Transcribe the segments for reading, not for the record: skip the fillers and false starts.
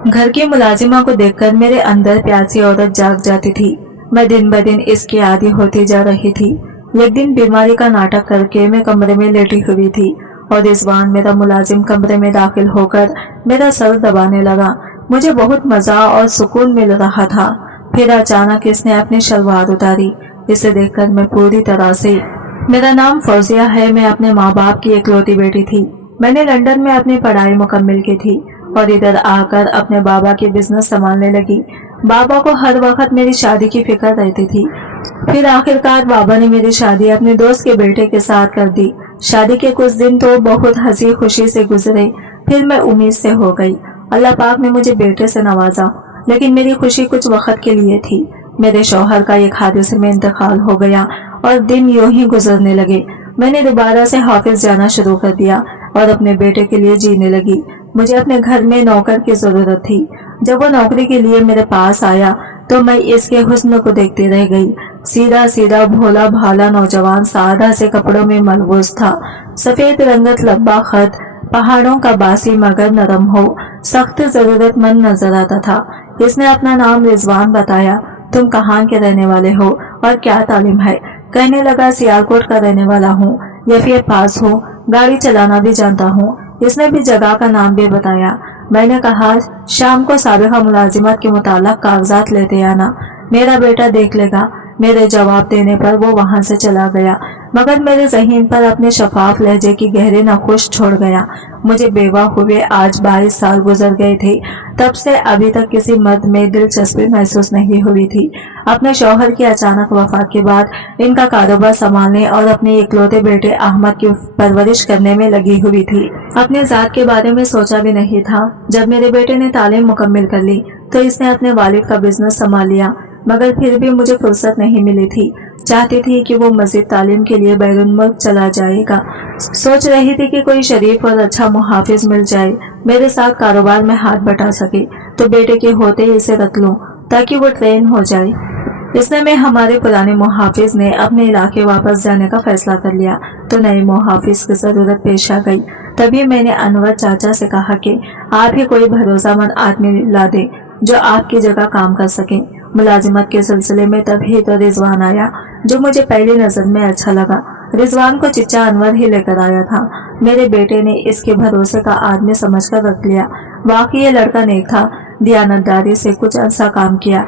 घर की मुलाजिमा को देखकर मेरे अंदर प्यासी औरत जाग जाती थी। मैं दिन ब दिन इसकी आदी होती जा रही थी। एक दिन बीमारी का नाटक करके मैं कमरे में लेटी हुई थी और रिजवान मेरा मुलाजिम कमरे में दाखिल होकर मेरा सर दबाने लगा। मुझे बहुत मजा और सुकून मिल रहा था। फिर अचानक इसने अपनी शलवार उतारी। इसे देखकर मैं पूरी तरह से मेरा नाम फौजिया है। मैं अपने माँ बाप की इकलौती बेटी थी। मैंने लंदन में अपनी पढ़ाई मुकम्मिल की थी और इधर आकर अपने बाबा की बिजनेस संभालने लगी। बाबा को हर वक्त मेरी शादी की फिक्र रहती थी। फिर आखिरकार बाबा ने मेरी शादी अपने दोस्त के बेटे के साथ कर दी। शादी के कुछ दिन तो बहुत हंसी खुशी से गुजरे। फिर मैं उम्मीद से हो गई। अल्लाह पाक ने मुझे बेटे से नवाजा, लेकिन मेरी खुशी कुछ वक्त के लिए थी। मेरे शौहर का एक हादसे में इंतकाल हो गया और दिन यूं ही गुजरने लगे। मैंने दोबारा से ऑफिस जाना शुरू कर दिया और अपने बेटे के लिए जीने लगी। मुझे अपने घर में नौकर की जरूरत थी। जब वो नौकरी के लिए मेरे पास आया तो मैं इसके हुस्न को देखती रह गई। सीधा सीधा भोला भाला नौजवान सादा से कपड़ों में मलबूस था। सफेद रंगत लंबा खत, पहाड़ों का बासी मगर नरम हो, सख्त जरूरतमंद नजर आता था। इसने अपना नाम रिजवान बताया। तुम कहाँ के रहने वाले हो और क्या तालीम है? कहने लगा सियालकोट का रहने वाला हूँ, यफिए पास हूँ, गाड़ी चलाना भी जानता हूँ। इसने भी जगह का नाम भी बताया। मैंने कहा शाम को साबिका मुलाजिमत के मुताल्लिक कागजात लेते आना, मेरा बेटा देख लेगा। मेरे जवाब देने पर वो वहां से चला गया, मगर मेरे ज़हीन पर अपने शफाफ लहजे की गहरे नक्श छोड़ गया। मुझे बेवा हुए आज 22 साल गुजर गए थे। तब से अभी तक किसी मर्द में दिलचस्पी महसूस नहीं हुई थी। अपने शौहर की अचानक वफात के बाद इनका कारोबार संभालने और अपने इकलौते बेटे अहमद की परवरिश करने में लगी हुई थी। अपने जात के बारे में सोचा भी नहीं था। जब मेरे बेटे ने तालीम मुकम्मिल कर ली तो इसने अपने वालिद का बिजनेस संभाल लिया, मगर फिर भी मुझे फुर्सत नहीं मिली थी। चाहती थी कि वो मजीद तालीम के लिए बैरून मुल्क चला जाएगा। सोच रही थी कि कोई शरीफ और अच्छा मुहाफिज मिल जाए, मेरे साथ कारोबार में हाथ बटा सके तो बेटे के होते इसे रख लूं ताकि वो ट्रेन हो जाए। इसने में हमारे पुराने मुहाफिज ने अपने इलाके वापस जाने का फैसला कर लिया तो नए मुहाफिज की जरूरत पेश आ गई। तभी मैंने अनवर चाचा से कहा कि आप ही कोई भरोसामंद आदमी ला दे जो आपकी जगह काम कर सके। मुलाजिमत के सिलसिले में तभी तो रिजवान आया, जो मुझे पहली नजर में अच्छा लगा। रिजवान को चिच्चा अनवर ही लेकर आया था। मेरे बेटे ने इसके भरोसे का आदमी समझकर रख लिया। वाकई ये लड़का नेक था, दियानतदारी से कुछ अर्सा काम किया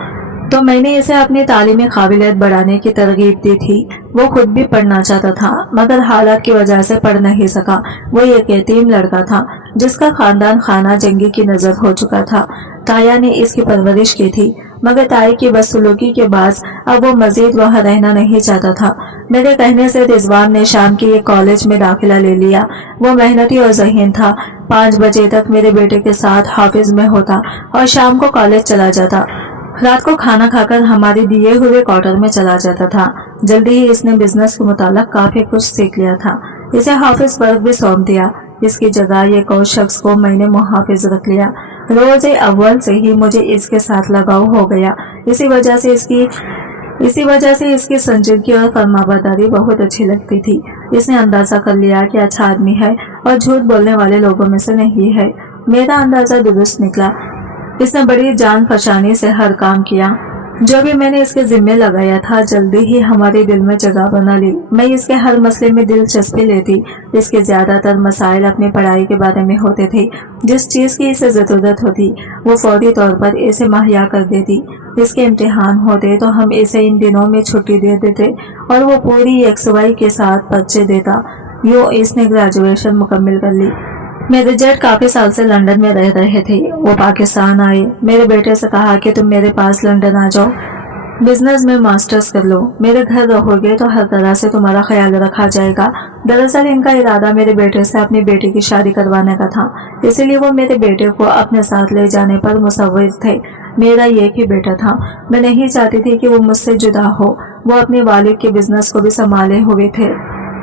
तो मैंने इसे अपनी तालीमी काबिलियत बढ़ाने की तरगीब दी थी। वो खुद भी पढ़ना चाहता था, मगर हालात की वजह से पढ़ नहीं सका। वो एक यतीम लड़का था जिसका खानदान खाना जंगी की नजर हो चुका था। ताया ने इसकी परवरिश की थी, मगर ताई की बदसलूकी के बाद अब वो मजीद वहाँ रहना नहीं चाहता था। मेरे कहने से रिजवान ने शाम की एक कॉलेज में दाखिला ले लिया। वो मेहनती और ज़हीन था। 5 बजे तक मेरे बेटे के साथ हाफिज में होता और शाम को कॉलेज चला जाता। रात को खाना खाकर हमारे दिए हुए क्वार्टर में चला जाता था। जल्दी ही इसने बिजनेस के मुताल्लिक काफी कुछ सीख लिया था। इसे हाफिज वर्क भी सौंप दिया। इसकी जगह एक और शख्स को मैंने मुहाफिज रख लिया। रोज अव्वल से ही मुझे इसके साथ लगाव हो गया। इसी वजह से इसकी संजीदगी और फरमाबरदारी बहुत अच्छी लगती थी। इसने अंदाजा कर लिया कि अच्छा आदमी है और झूठ बोलने वाले लोगों में से नहीं है। मेरा अंदाजा दुरुस्त निकला। इसने बड़ी जान फशानी से हर काम किया जो भी मैंने इसके जिम्मे लगाया था। जल्दी ही हमारे दिल में जगह बना ली। मैं इसके हर मसले में दिलचस्पी लेती। इसके ज्यादातर मसाइल अपनी पढ़ाई के बारे में होते थे। जिस चीज की इसे जरूरत होती वो फौरी तौर पर इसे मुहैया कर देती। इसके इम्तिहान होते तो हम इसे इन दिनों में छुट्टी दे देते और वो पूरी यकसवाई के साथ पर्चे देता। यूँ इसने ग्रेजुएशन मुकम्मिल कर ली। मेरे जेठ काफी साल से लंदन में रह रहे थे। वो पाकिस्तान आए। मेरे बेटे से कहा कि तुम मेरे पास लंदन आ जाओ, बिजनेस में मास्टर्स कर लो, मेरे घर रहोगे तो हर तरह से तुम्हारा ख्याल रखा जाएगा। दरअसल इनका इरादा मेरे बेटे से अपनी बेटी की शादी करवाने का था, इसीलिए वो मेरे बेटे को अपने साथ ले जाने पर मुसव्विर थे। मेरा एक ही बेटा था। मैं नहीं चाहती थी कि वो मुझसे जुदा हो। वो अपने वालिद के बिजनेस को भी संभाले हुए थे,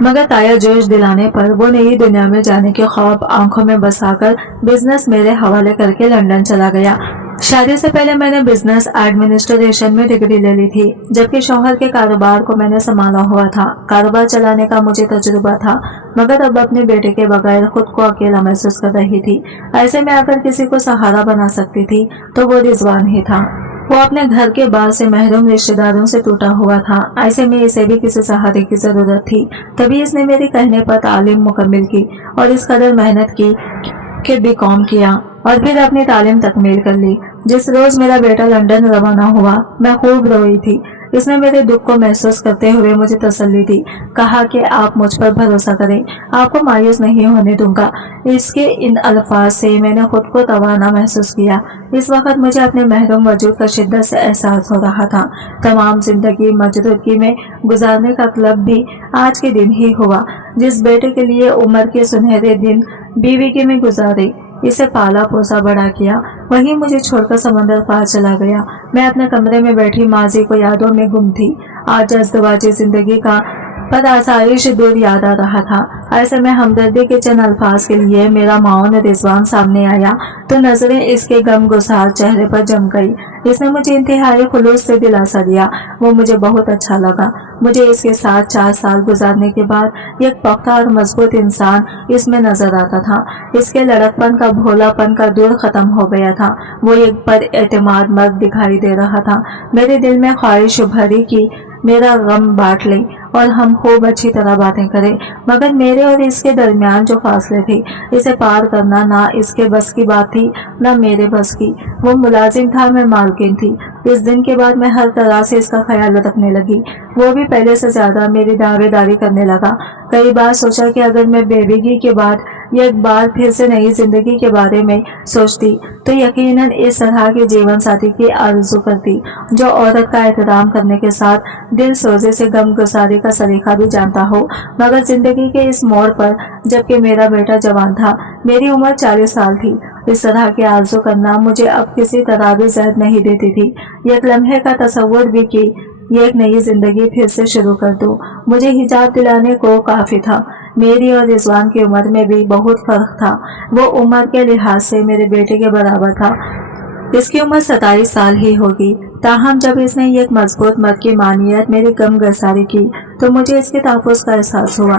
मगर ताया जोश दिलाने पर वो नई दुनिया में जाने के ख्वाब आंखों में बसाकर बिजनेस मेरे हवाले करके लंदन चला गया। शादी से पहले मैंने बिजनेस एडमिनिस्ट्रेशन में डिग्री ले ली थी, जबकि शौहर के कारोबार को मैंने संभाला हुआ था। कारोबार चलाने का मुझे तजुर्बा था, मगर अब अपने बेटे के बगैर खुद को अकेला महसूस कर रही थी। ऐसे में अगर किसी को सहारा बना सकती थी तो वो रिजवान ही था। वो अपने घर के बाहर से महरूम रिश्तेदारों से टूटा हुआ था। ऐसे में इसे भी किसी सहारे की जरूरत थी। तभी इसने मेरे कहने पर तालीम मुकम्मिल की और इस कदर मेहनत की कि बीकॉम किया और फिर अपनी तालीम तकमील कर ली। जिस रोज मेरा बेटा लंदन रवाना हुआ, मैं खूब रोई थी। इसने मेरे दुख को महसूस करते हुए मुझे तसल्ली दी। कहा कि आप मुझ पर भरोसा करें, आपको मायूस नहीं होने दूंगा। इसके इन अल्फाज से मैंने खुद को तवाना महसूस किया। इस वक्त मुझे अपने महरूम वजूद का शिद्दत से एहसास हो रहा था। तमाम जिंदगी मजदूरी में गुजारने का क्लब भी आज के दिन ही हुआ। जिस बेटे के लिए उम्र के सुनहरे दिन बीवी के में गुजारे, इसे पाला पोसा बड़ा किया, वही मुझे छोड़कर समंदर पार चला गया। मैं अपने कमरे में बैठी माजी को यादों में गुम थी। आज अज़दवाजी जिंदगी का पर आसाइश दूर याद आ रहा था। ऐसे में हमदर्दी के चंद अल्फाज के लिए मेरा माओन रिजवान सामने आया तो नजरें इसके गम गुसार चेहरे पर जम गई। इसने मुझे इंतहाई खुलूस से दिलासा दिया। वो मुझे बहुत अच्छा लगा। मुझे इसके साथ 4 साल गुजारने के बाद एक पक्का और मजबूत इंसान इसमें नजर आता था। इसके लड़कपन का भोलापन का दूर खत्म हो गया था। वो एक पर एतमाद मर्द दिखाई दे रहा था। मेरे दिल में ख्वाहिश भरी कि मेरा गम बांट ले और हम खूब अच्छी तरह बातें करें, मगर मेरे और इसके दरमियान जो फासले थे, इसे पार करना ना इसके बस की बात थी ना मेरे बस की। वो मुलाजिम था, मैं मालकिन थी। इस दिन के बाद मैं हर तरह से इसका ख्याल रखने लगी। वो भी पहले से ज्यादा मेरी दावेदारी करने लगा। कई बार सोचा कि अगर मैं बेबीगी के बाद एक बार फिर से नई जिंदगी के बारे में सोचती तो यकीनन इस तरह के जीवन साथी की आरज़ू करती, जो औरत का एहतराम करने के साथ दिल सोजे से गम गुसारी का सलीका भी जानता हो। मगर जिंदगी के इस मोड़ पर, जबकि मेरा बेटा जवान था, मेरी उम्र 40 साल थी, इस तरह की आरज़ू करना मुझे अब किसी तरह भी जहर नहीं देती थी। एक लम्हे का तस्वुर भी कि ये एक नई जिंदगी फिर से शुरू कर दूं, मुझे हिजाब दिलाने को काफी था। मेरी और रिजवान की उम्र में भी बहुत फर्क था। वो उम्र के लिहाज से मेरे बेटे के बराबर था। इसकी उम्र 27 साल ही होगी। ताहम जब इसने एक मजबूत मर्द की मानियत मेरी गम गसारी की तो मुझे इसके तहफ़्फ़ुज़ का एहसास हुआ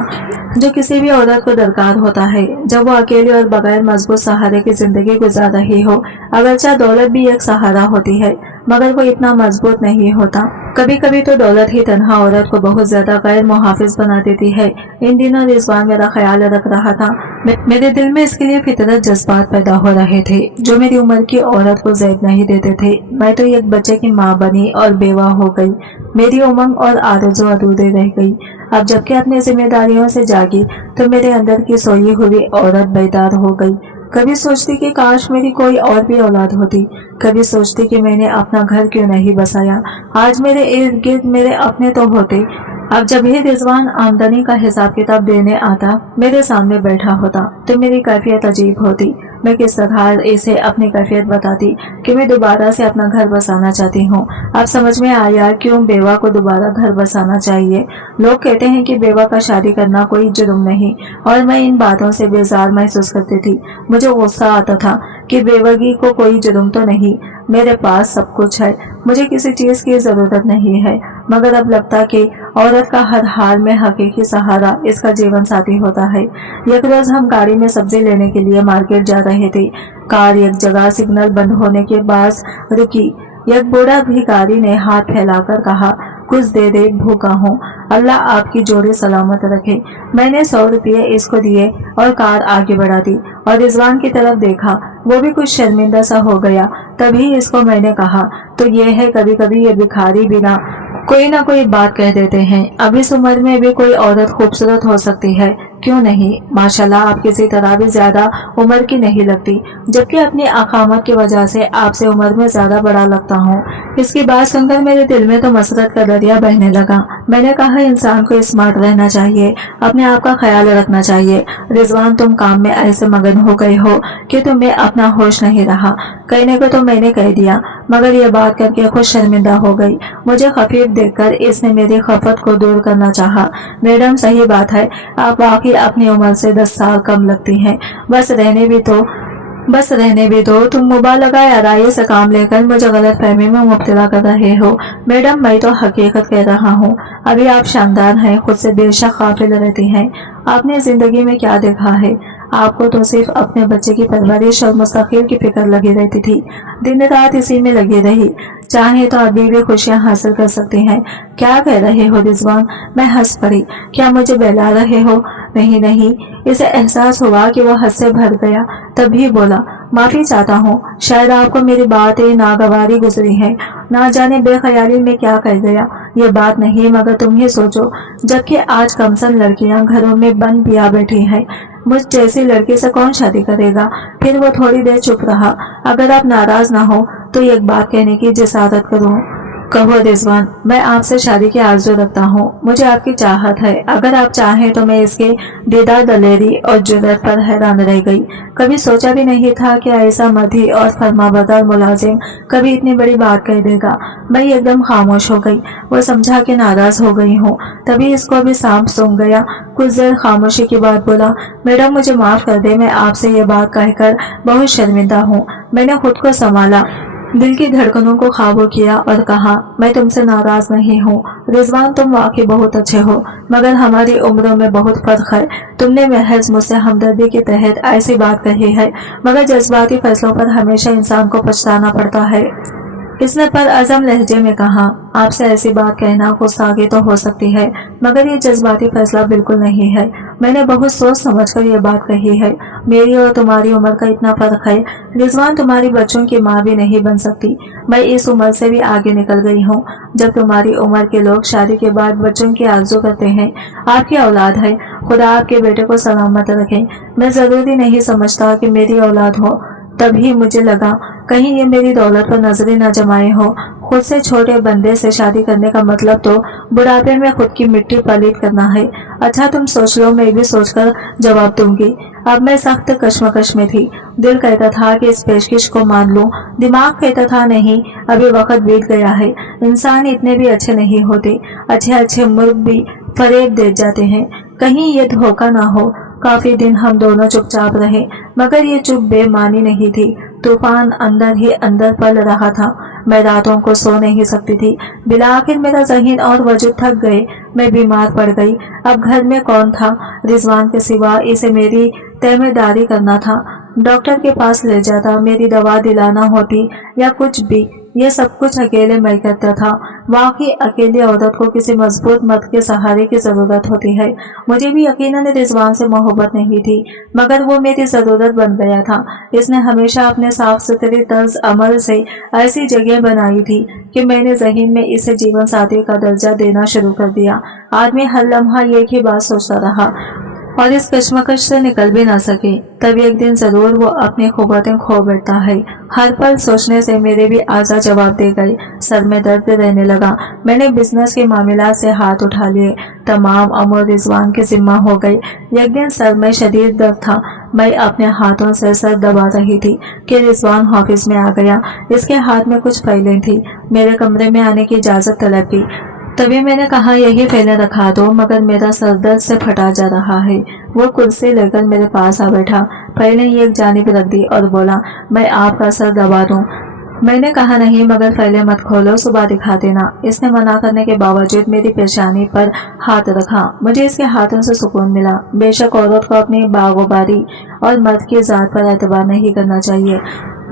जो किसी भी औरत को दरकार होता है जब वो अकेली और बगैर मजबूत सहारे की जिंदगी गुजार रही हो। अगरचे दौलत भी एक सहारा होती है, मगर वो इतना मजबूत नहीं होता। कभी कभी तो दौलत ही तन्हा औरत को बहुत ज्यादा गैर मुहाफिज बना देती है। इन दिनों रिजवान मेरा ख्याल रख रहा था। मेरे दिल में इसके लिए फितरत जज्बात पैदा हो रहे थे जो मेरी उम्र की औरत को ज़ैब नहीं देते थे। मैं तो एक बच्चे की माँ बनी और बेवा हो गई। मेरी उमंग और आरज़ू अधूरे रह गई। अब जबकि अपनी जिम्मेदारियों से जागी तो मेरे अंदर की सोई हुई औरत बेदार हो गई। कभी सोचती कि काश मेरी कोई और भी औलाद होती। कभी सोचती कि मैंने अपना घर क्यों नहीं बसाया। आज मेरे इर्द गिर्द मेरे अपने तो होते। अब जब ये रिजवान आमदनी का हिसाब किताब देने आता, मेरे सामने बैठा होता, तो मेरी कैफियत अजीब होती। मैं किस तरह इसे अपनी कैफियत बताती कि मैं दोबारा से अपना घर बसाना चाहती हूँ। अब समझ में आया क्यों बेवा को दोबारा घर बसाना चाहिए। लोग कहते हैं कि बेवा का शादी करना कोई जुर्म नहीं, और मैं इन बातों से बेजार महसूस करती थी। मुझे गुस्सा आता था कि बेवगी को कोई जुर्म तो नहीं, मेरे पास सब कुछ है, मुझे किसी चीज की जरूरत नहीं है। मगर अब लगता कि औरत का हर हाल में हकीकी सहारा इसका जीवन साथी होता है। एक रोज हम गाड़ी में सब्जी लेने के लिए मार्केट जा रहे थे। कार एक जगह सिग्नल बंद होने के बाद रुकी। एक बूढ़ा भिखारी ने हाथ फैलाकर कहा, कुछ दे दे, भूखा हूँ, अल्लाह आपकी जोड़ी सलामत रखे। मैंने 100 रुपये इसको दिए और कार आगे बढ़ा दी और रिजवान की तरफ देखा। वो भी कुछ शर्मिंदा सा हो गया। तभी इसको मैंने कहा, तो ये है कभी कभी ये भिखारी बिना कोई ना कोई बात कह देते हैं। अब इस उम्र में भी कोई औरत खूबसूरत हो सकती है, क्यों नहीं। माशाल्लाह आप किसी तरह भी ज्यादा उम्र की नहीं लगती, जबकि अपनी अकामत की वजह से आपसे उम्र में ज्यादा बड़ा लगता हूँ। इसकी बात सुनकर मेरे दिल में तो मसरत का दरिया बहने लगा। मैंने कहा, इंसान को स्मार्ट रहना चाहिए, अपने आप का ख्याल रखना चाहिए। रिजवान तुम काम में ऐसे मगन हो गए हो कि तुम्हें अपना होश नहीं रहा। कहने को तो मैंने कह दिया, मगर ये बात करके खुद शर्मिंदा हो गई। मुझे खफीफ देखकर इसने मेरी खफत को दूर करना चाहा। मैडम सही बात है, आप वाकई अपनी उम्र से 10 साल कम लगती हैं। बस रहने भी तो बस रहने भी दो, तुम मुबालगा आराई से काम लेकर मुझे गलत फहमी में मुब्तला कर रहे हो। मैडम, मैं तो हकीकत कह रहा हूँ। अभी आप शानदार हैं, खुद से बेशक काफिल रहती हैं। आपने जिंदगी में क्या देखा है? आपको तो सिर्फ अपने बच्चे की परवरिश और मुस्तकबिल की फिक्र लगी रहती थी। दिन रात इसी में लगी रही। चाहे तो अभी भी खुशियां हासिल कर सकती हैं। क्या कह रहे हो रिजवान? मैं हंस पड़ी। क्या मुझे बहला रहे हो? नहीं नहीं। इसे एहसास हुआ कि वह हंस से भर गया, तभी बोला, माफी चाहता हूँ, शायद आपको मेरी बातें नागवारी गुजरी है। ना जाने बेख्याली में क्या कह गया। ये बात नहीं, मगर तुम ही सोचो, जबकि आज कमसन लड़कियां घरों में बंद पिया बैठी हैं। मुझ जैसी लड़की से कौन शादी करेगा? फिर वो थोड़ी देर चुप रहा। अगर आप नाराज ना हो तो एक बात कहने की जिसादत करूं। कहो रिजवान, मैं आपसे शादी की आरज़ू रखता हूँ। मुझे आपकी चाहत है। अगर आप चाहें तो मैं इसके दीदार दलेरी और जुर्रत पर हैरान रह गई। कभी सोचा भी नहीं था कि ऐसा मधी और फरमाबरदार मुलाजिम कभी इतनी बड़ी बात कह देगा। मैं एकदम खामोश हो गई। वो समझा कि नाराज हो गई हूँ, तभी इसको भी सांप सूंघ गया। कुछ देर खामोशी के बाद बोला, मैडम मुझे माफ कर दे, मैं आपसे ये बात कहकर बहुत शर्मिंदा हूँ। मैंने खुद को संभाला, दिल की धड़कनों को काबू किया और कहा, मैं तुमसे नाराज नहीं हूँ रिजवान, तुम वाकई बहुत अच्छे हो, मगर हमारी उम्रों में बहुत फर्क है। तुमने महज मुझसे हमदर्दी के तहत ऐसी बात कही है, मगर जज्बाती फैसलों पर हमेशा इंसान को पछताना पड़ता है। इसने पर अज़म लहजे में कहा, आपसे ऐसी बात कहना गुस्सागी तो हो सकती है, मगर ये जज्बाती फैसला बिल्कुल नहीं है। मैंने बहुत सोच समझकर ये बात कही है। मेरी और तुम्हारी उम्र का इतना फर्क है। रिजवान तुम्हारी बच्चों की माँ भी नहीं बन सकती। मैं इस उम्र से भी आगे निकल गई हूँ। जब तुम्हारी उम्र के लोग शादी के बाद बच्चों की आरज़ू करते हैं, आपकी औलाद है, खुदा आपके बेटे को सलामत रखे। मैं जरूरी नहीं समझता कि मेरी औलाद हो। तभी मुझे लगा कहीं ये मेरी दौलत पर नजरें न जमाए हो। खुद से छोटे बंदे से शादी करने का मतलब तो बुढ़ापे में खुद की मिट्टी पलीत करना है। अच्छा तुम सोच लो, मैं भी सोचकर जवाब दूंगी। अब मैं सख्त कश्मकश में थी। दिल कहता था कि इस पेशकश को मान लूं, दिमाग कहता था नहीं, अभी वक्त बीत गया है। इंसान इतने भी अच्छे नहीं होते। अच्छे अच्छे मुर्ग भी फरेब दे जाते हैं, कहीं ये धोखा ना हो। काफी दिन हम दोनों चुपचाप रहे, मगर ये चुप बेमानी नहीं थी। तूफान अंदर ही अंदर पल रहा था। मैं रातों को सो नहीं सकती थी। बिला आखिर मेरा ज़हीन और वजूद थक गए। मैं बीमार पड़ गई। अब घर में कौन था रिजवान के सिवा? इसे मेरी तैमेदारी करना था। डॉक्टर के पास ले जाता, मेरी दवा दिलाना होती या कुछ भी। ये सब कुछ अकेले मैं करता था। वाकई अकेली औरत को किसी मजबूत मर्द के सहारे की जरूरत होती है। मुझे भी यकीनन रिजवान से मोहब्बत नहीं थी, मगर वो मेरी जरूरत बन गया था। इसने हमेशा अपने साफ सुथरे तर्ज अमल से ऐसी जगह बनाई थी कि मैंने ज़हीन में इसे जीवन साथी का दर्जा देना शुरू कर दिया। आदमी हर लम्हा एक ही बात सोचता रहा और इस कश्मकश से निकल भी ना सके। तब एक दिन जरूर वो अपनी खूबतें खो बैठता है। हर पल सोचने से मेरे भी आजा जवाब दे गए। सर में दर्द रहने लगा। मैंने बिजनेस के मामला से हाथ उठा लिए। तमाम अमर रिजवान की जिम्मा हो गई। एक दिन सर में शदीद दर्द था। मैं अपने हाथों से सर दबा रही थी कि रिजवान ऑफिस में आ गया। इसके हाथ में कुछ फाइलें थी। मेरे कमरे में आने की इजाजत तलब की। तभी मैंने कहा, यही फाइलें रखा दो, मगर मेरा सर दर्द से फटा जा रहा है। वो कुर्सी लेकर मेरे पास आ बैठा, फाइलें एक जानिब रख दी और बोला, मैं आपका सर दबा दूं। मैंने कहा, नहीं, मगर फाइलें मत खोलो, सुबह दिखा देना। इसने मना करने के बावजूद मेरी पेशानी पर हाथ रखा। मुझे इसके हाथों से सुकून मिला। बेशक औरत को अपनी बागोबारी और मर्द की जात पर एतबार नहीं करना चाहिए।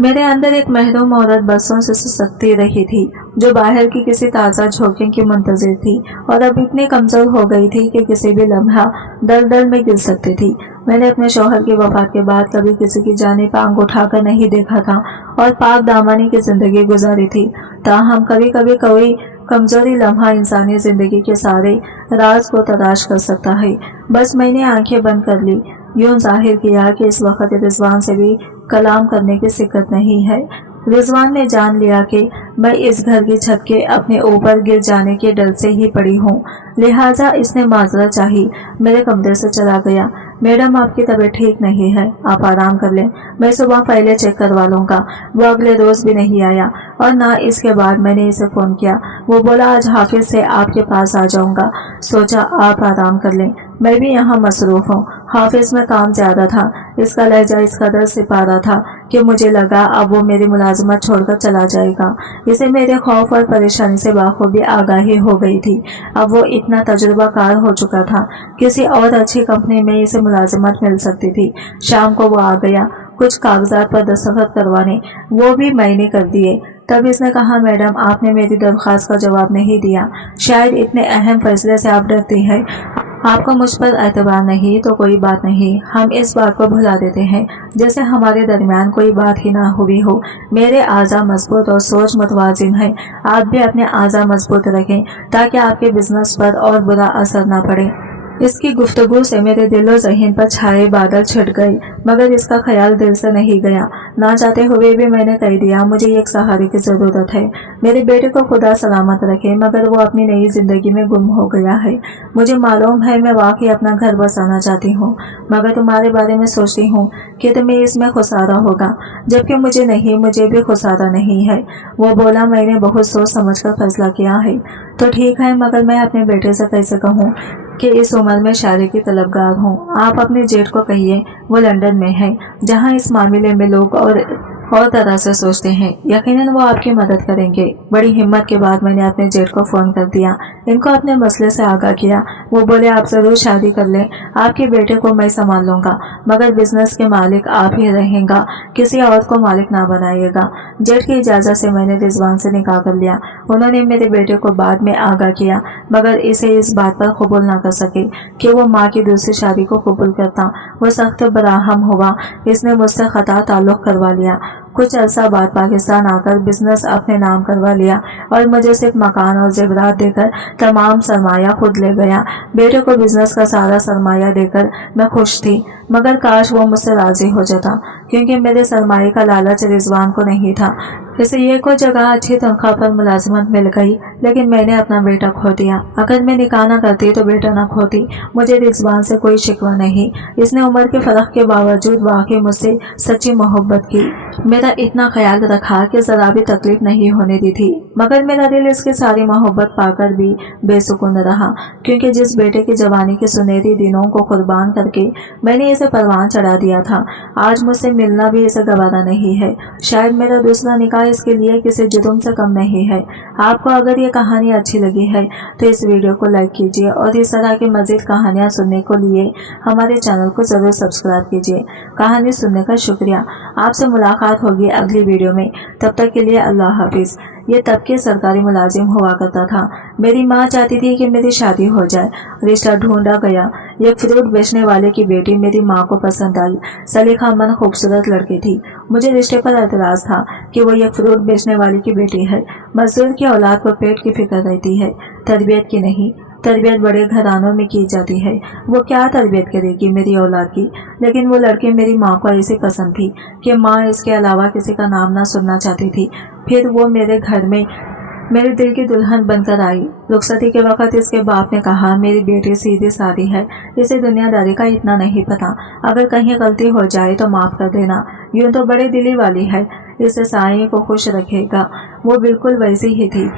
मेरे अंदर एक महरूम औरत बरसों से सुसकती रही थी, जो बाहर की किसी ताज़ा झोंके की मुंतजिर थी और अब इतनी कमजोर हो गई थी कि किसी भी लम्हा दलदल में गिर सकती थी। मैंने अपने शौहर की वफात के बाद कभी किसी की जानिब आंख उठाकर नहीं देखा था और पाक दामनी की जिंदगी गुजारी थी। ताहम कभी कभी कोई कमजोरी लम्हा इंसानी जिंदगी के सारे राज को तलाश कर सकता है। बस मैंने आंखें बंद कर ली, यूं जाहिर किया कि इस वक्त रिजवान से भी कलाम करने की सिक्कत नहीं है। रिजवान ने जान लिया कि मैं इस घर की छत के अपने ऊपर गिर जाने के डर से ही पड़ी हूँ, लिहाजा इसने माजरत चाही, मेरे कमरे से चला गया। मैडम, आपकी तबीयत ठीक नहीं है, आप आराम कर लें, मैं सुबह फाइलें चेक करवा लूँगा। वो अगले रोज भी नहीं आया और ना इसके बाद मैंने इसे फ़ोन किया। वो बोला, आज हाफिज से आपके पास आ जाऊँगा। सोचा आप आराम कर लें, मैं भी यहाँ मसरूफ़ हूँ। ऑफिस में काम ज्यादा था। इसका लहजा इस कदर सिपारा था कि मुझे लगा अब वो मेरी मुलाजमत छोड़कर चला जाएगा। इसे मेरे खौफ और परेशानी से बाखूबी आगाही हो गई थी। अब वो इतना तजुर्बाकार हो चुका था, किसी और अच्छी कंपनी में इसे मुलाजमत मिल सकती थी। शाम को वो आ गया कुछ कागजात पर दस्तखत करवाने, वो भी मैंने कर दिए। तब इसने कहा, मैडम आपने मेरी दरख्वास्त का जवाब नहीं दिया। शायद इतने अहम फैसले से आप डरती हैं। आपको मुझ पर एतबार नहीं तो कोई बात नहीं, हम इस बात को भुला देते हैं जैसे हमारे दरमियान कोई बात ही ना हुई हो। मेरे आज़ा मजबूत और सोच मुतवाजिन है। आप भी अपने आज़ा मजबूत रखें ताकि आपके बिजनेस पर और बुरा असर ना पड़े। इसकी गुफ्तगू से मेरे दिलो ज़हन पर छाए बादल छिट गए, मगर इसका ख्याल दिल से नहीं गया। ना चाहते हुए भी मैंने कह दिया, मुझे एक सहारे की ज़रूरत है। मेरे बेटे को खुदा सलामत रखे, मगर वो अपनी नई जिंदगी में गुम हो गया है। मुझे मालूम है मैं वाकई अपना घर बसाना चाहती हूँ, मगर तुम्हारे बारे में सोचती हूँ कि तुम्हें इसमें खुसारा होगा, जबकि मुझे भी खुसारा नहीं है। वो बोला, मैंने बहुत सोच समझ कर फैसला किया है। तो ठीक है, मगर मैं अपने बेटे से कैसे कहूँ कि इस उम्र में शादी की तलबगार हूँ। आप अपने जेठ को कहिए, वो लंदन में है, जहाँ इस मामले में लोग और तरह से सोचते हैं। यकीनन वो आपकी मदद करेंगे। बड़ी हिम्मत के बाद मैंने अपने जेठ को फोन कर दिया, इनको अपने मसले से आगाह किया। वो बोले, आप जरूर शादी कर लें, आपके बेटे को मैं संभाल लूंगा, मगर बिजनेस के मालिक आप ही रहेंगा, किसी और को मालिक ना बनाइएगा। जेठ की इजाजत से मैंने रिजवान से निकाह कर लिया। उन्होंने मेरे बेटे को बाद में आगाह किया, मगर इसे इस बात पर कबूल न कर सके कि वो माँ की दूसरी शादी को कबूल करता। वो सख्त बराहम हुआ। इसने मुझसे खता ताल्लुक करवा लिया। कुछ अरसा बाद पाकिस्तान आकर बिजनेस अपने नाम करवा लिया और मुझे सिर्फ मकान और जेवरात देकर तमाम सरमाया खुद ले गया। बेटे को बिजनेस का सारा सरमाया देकर मैं खुश थी, मगर काश वो मुझसे राजी हो जाता, क्योंकि मेरे सरमाए का लालच रिजवान को नहीं था। इसे ये को जगह अच्छी तनख्वाह पर मुलाजमत मिल गई, लेकिन मैंने अपना बेटा खो दिया। अगर मैं निकाह न करती तो बेटा न खोती। मुझे रिजवान से कोई शिकवा नहीं। इसने उम्र के फर्क के बावजूद वाकई मुझसे सच्ची मोहब्बत की, मेरा इतना ख्याल रखा कि जरा भी तकलीफ नहीं होने दी थी। मगर मेरा दिल इसकी सारी मोहब्बत पाकर भी बेसुकून रहा, क्योंकि जिस बेटे की जवानी के सुनहरी दिनों को कुर्बान करके मैंने इसे परवान चढ़ा दिया था, आज मुझसे मिलना भी इसे गवारा नहीं है। शायद मेरा दूसरा निकाह इसके लिए किसी जुर्म से कम नहीं है। आपको अगर ये कहानी अच्छी लगी है तो इस वीडियो को लाइक कीजिए और इस तरह की मज़ीद कहानियाँ सुनने को लिए हमारे चैनल को ज़रूर सब्सक्राइब कीजिए। कहानी सुनने का शुक्रिया। आपसे मुलाकात होगी अगली वीडियो में। तब तक के लिए अल्लाह हाफिज़। ये तब के सरकारी मुलाजिम हुआ करता था। मेरी माँ चाहती थी कि मेरी शादी हो जाए। रिश्ता ढूंढा गया। एक फ्रूट बेचने वाले की बेटी मेरी माँ को पसंद आई। सलीखा मन खूबसूरत लड़की थी। मुझे रिश्ते पर एतराज था कि वो एक फ्रूट बेचने वाली की बेटी है। मजदूर की औलाद को पेट की फिक्र रहती है, तरबियत की नहीं। तरबियत बड़े घरानों में की जाती है। वो क्या तरबियत करेगी मेरी औलाद की। लेकिन वो लड़की मेरी माँ को ऐसी पसंद थी कि माँ इसके अलावा किसी का नाम ना सुनना चाहती थी। फिर वो मेरे घर में मेरे दिल की दुल्हन बनकर आई। रुखसती के वक्त इसके बाप ने कहा, मेरी बेटी सीधी सादी है, इसे दुनियादारी का इतना नहीं पता, अगर कहीं गलती हो जाए तो माफ़ कर देना। यूं तो बड़े दिली वाली है, इसे साईं को खुश रखेगा। वो बिल्कुल वैसी ही थी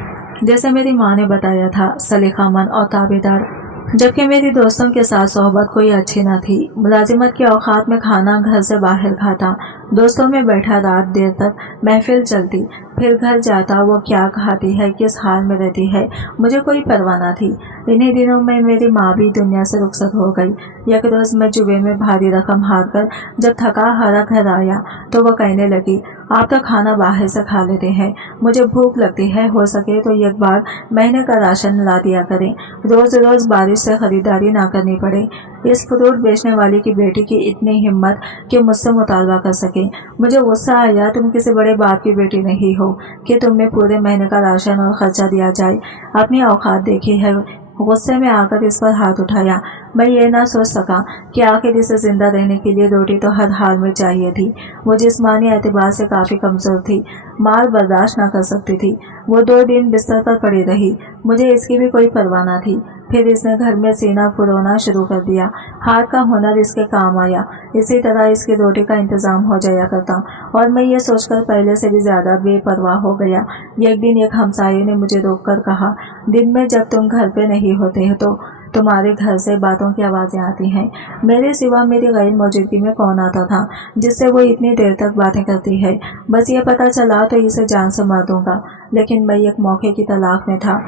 जैसे मेरी माँ ने बताया था, सलीकामंद और ताबेदार। जबकि मेरी दोस्तों के साथ सोहबत कोई अच्छी न थी। मुलाजिमत के औकात में खाना घर से बाहर खाता, दोस्तों में बैठा रात देर तक महफिल चलती, फिर घर जाता। वो क्या खाती है, किस हाल में रहती है, मुझे कोई परवाह न थी। इन्हीं दिनों में मेरी माँ भी दुनिया से रुखसत हो गई। एक रोज़ मैं जुए में भारी रकम हार कर जब थका हारा घर आया तो वो कहने लगी, आप तो खाना बाहर से खा लेते हैं, मुझे भूख लगती है, हो सके तो एक बार महीने का राशन ला दिया करें, रोज़ रोज़ बारिश से खरीदारी ना करनी पड़े। इस फ्रूट बेचने वाली की बेटी की इतनी हिम्मत कि मुझसे मुतालबा कर सके। मुझे गुस्सा आया, तुम किसी बड़े बाप की बेटी नहीं हो कि तुम्हें पूरे महीने का राशन और खर्चा दिया जाए, अपनी औकात देखी है। गुस्से में आकर इस पर हाथ उठाया। मैं ये ना सोच सका कि आखिर इसे जिंदा रहने के लिए रोटी तो हर हाल में चाहिए थी। वो जिस्मानी एतबार से काफ़ी कमज़ोर थी, मार बर्दाश्त न कर सकती थी। वो 2 दिन बिस्तर पर पड़ी रही, मुझे इसकी भी कोई परवाह न थी। फिर इसने घर में सीना फुरोना शुरू कर दिया। हाथ का हुनर इसके काम आया, इसी तरह इसकी रोटी का इंतज़ाम हो जाया करता और मैं ये सोचकर पहले से भी ज़्यादा बेपरवाह हो गया। एक दिन एक हमसाये ने मुझे रोक कर कहा, दिन में जब तुम घर पे नहीं होते हो तो तुम्हारे घर से बातों की आवाज़ें आती हैं। मेरे सिवा मेरी गैर मौजूदगी में कौन आता था जिससे वो इतनी देर तक बातें करती है। बस ये पता चला तो इसे जान से मार दूंगा, लेकिन मैं एक मौके की तलाश में था।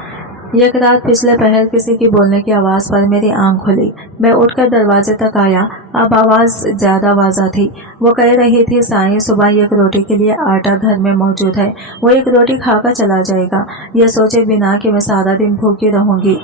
एक रात पिछले पहर किसी की बोलने की आवाज़ पर मेरी आंख खुली। मैं उठकर दरवाजे तक आया। अब आवाज़ ज़्यादा वाज़ा थी। वो कह रही थी, साईं, सुबह एक रोटी के लिए आटा घर में मौजूद है, वो एक रोटी खाकर चला जाएगा, ये सोचे बिना कि मैं सारा दिन भूखी रहूंगी।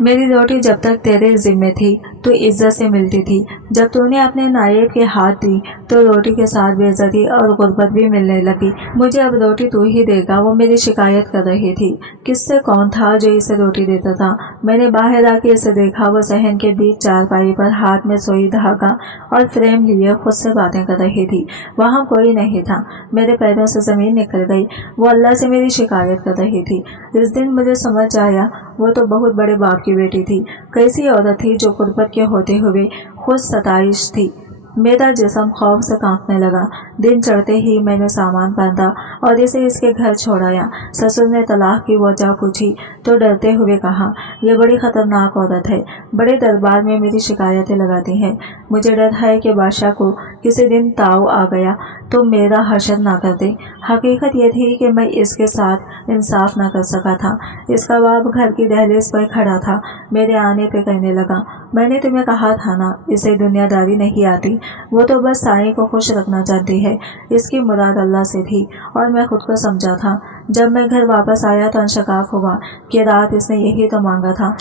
मेरी रोटी जब तक तेरे जिम्मे थी तो इज्जत से मिलती थी। जब तूने अपने नायब के हाथ दी तो रोटी के साथ बेइज्जती और गुर्बत भी मिलने लगी। मुझे अब रोटी तू ही देगा, वो मेरी शिकायत कर रही थी। किससे कौन था जो इसे रोटी देता था? मैंने बाहर आके इसे देखा। वो सहन के बीच चारपाई पर हाथ में सोई धागा और फ्रेम लिए खुद से बातें कर रही थी। वहाँ कोई नहीं था। मेरे पैरों से जमीन निकल गई। वो अल्लाह से मेरी शिकायत कर रही थी। इस दिन मुझे समझ आया, वो तो बहुत बड़े बाप की बेटी थी। कैसी औरत थी जो गुर्बत के होते हुए खुद सताइश थी। मेरा जिस्म खौफ से कांपने लगा। दिन चढ़ते ही मैंने सामान बांधा और इसे इसके घर छोड़ाया। ससुर ने तलाक की वजह पूछी तो डरते हुए कहा, यह बड़ी खतरनाक औरत है, बड़े दरबार में मेरी शिकायतें लगाती है। मुझे डर है कि बादशाह को किसी दिन ताव आ गया तो मेरा हशर ना कर दे। हकीकत यह थी कि मैं इसके साथ इंसाफ न कर सका था। इसका बाप घर की दहलीज पर खड़ा था। मेरे आने पे कहने लगा, मैंने तुम्हें कहा था ना, इसे दुनियादारी नहीं आती। वो तो बस साईं को खुश रखना चाहती है। इसकी मुराद अल्लाह से थी और मैं खुद को समझा था। जब मैं घर वापस आया तो अंशकाफ हुआ कि रात इसने यही तो मांगा था,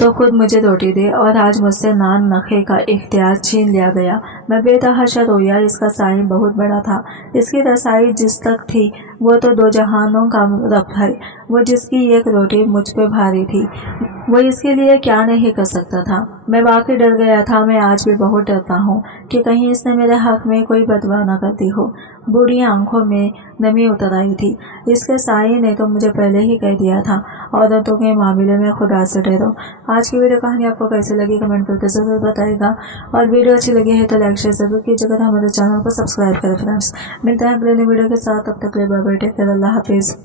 तो खुद मुझे रोटी दे, और आज मुझसे नान नखे का इख्तियार छीन लिया गया। मैं बेतहाशा रोया। इसका साईं बहुत बड़ा था। इसकी रसाई जिस तक थी वो तो दो जहानों का रब है। वो जिसकी एक रोटी मुझ पे भारी थी, वो इसके लिए क्या नहीं कर सकता था। मैं वाकई डर गया था। मैं आज भी बहुत डरता हूँ कि कहीं इसने मेरे हक में कोई बदवा न करती हो। बूढ़ी आंखों में नमी उतर आई थी। इसके साईं ने तो मुझे पहले ही कह दिया था, औरतों के मामले में खुदा से डरो। आज की वीडियो कहानी आपको कैसे लगी कमेंट करके जरूर बताइएगा, और वीडियो अच्छी लगी है तो लाइक शेयर जरूर कीजिएगा। हमारे चैनल को सब्सक्राइब करें फ्रेंड्स। मिलते हैं अगले वीडियो के साथ, तब तक के लिए बाय बाय, टेक केयर, अल्लाह हाफिज़।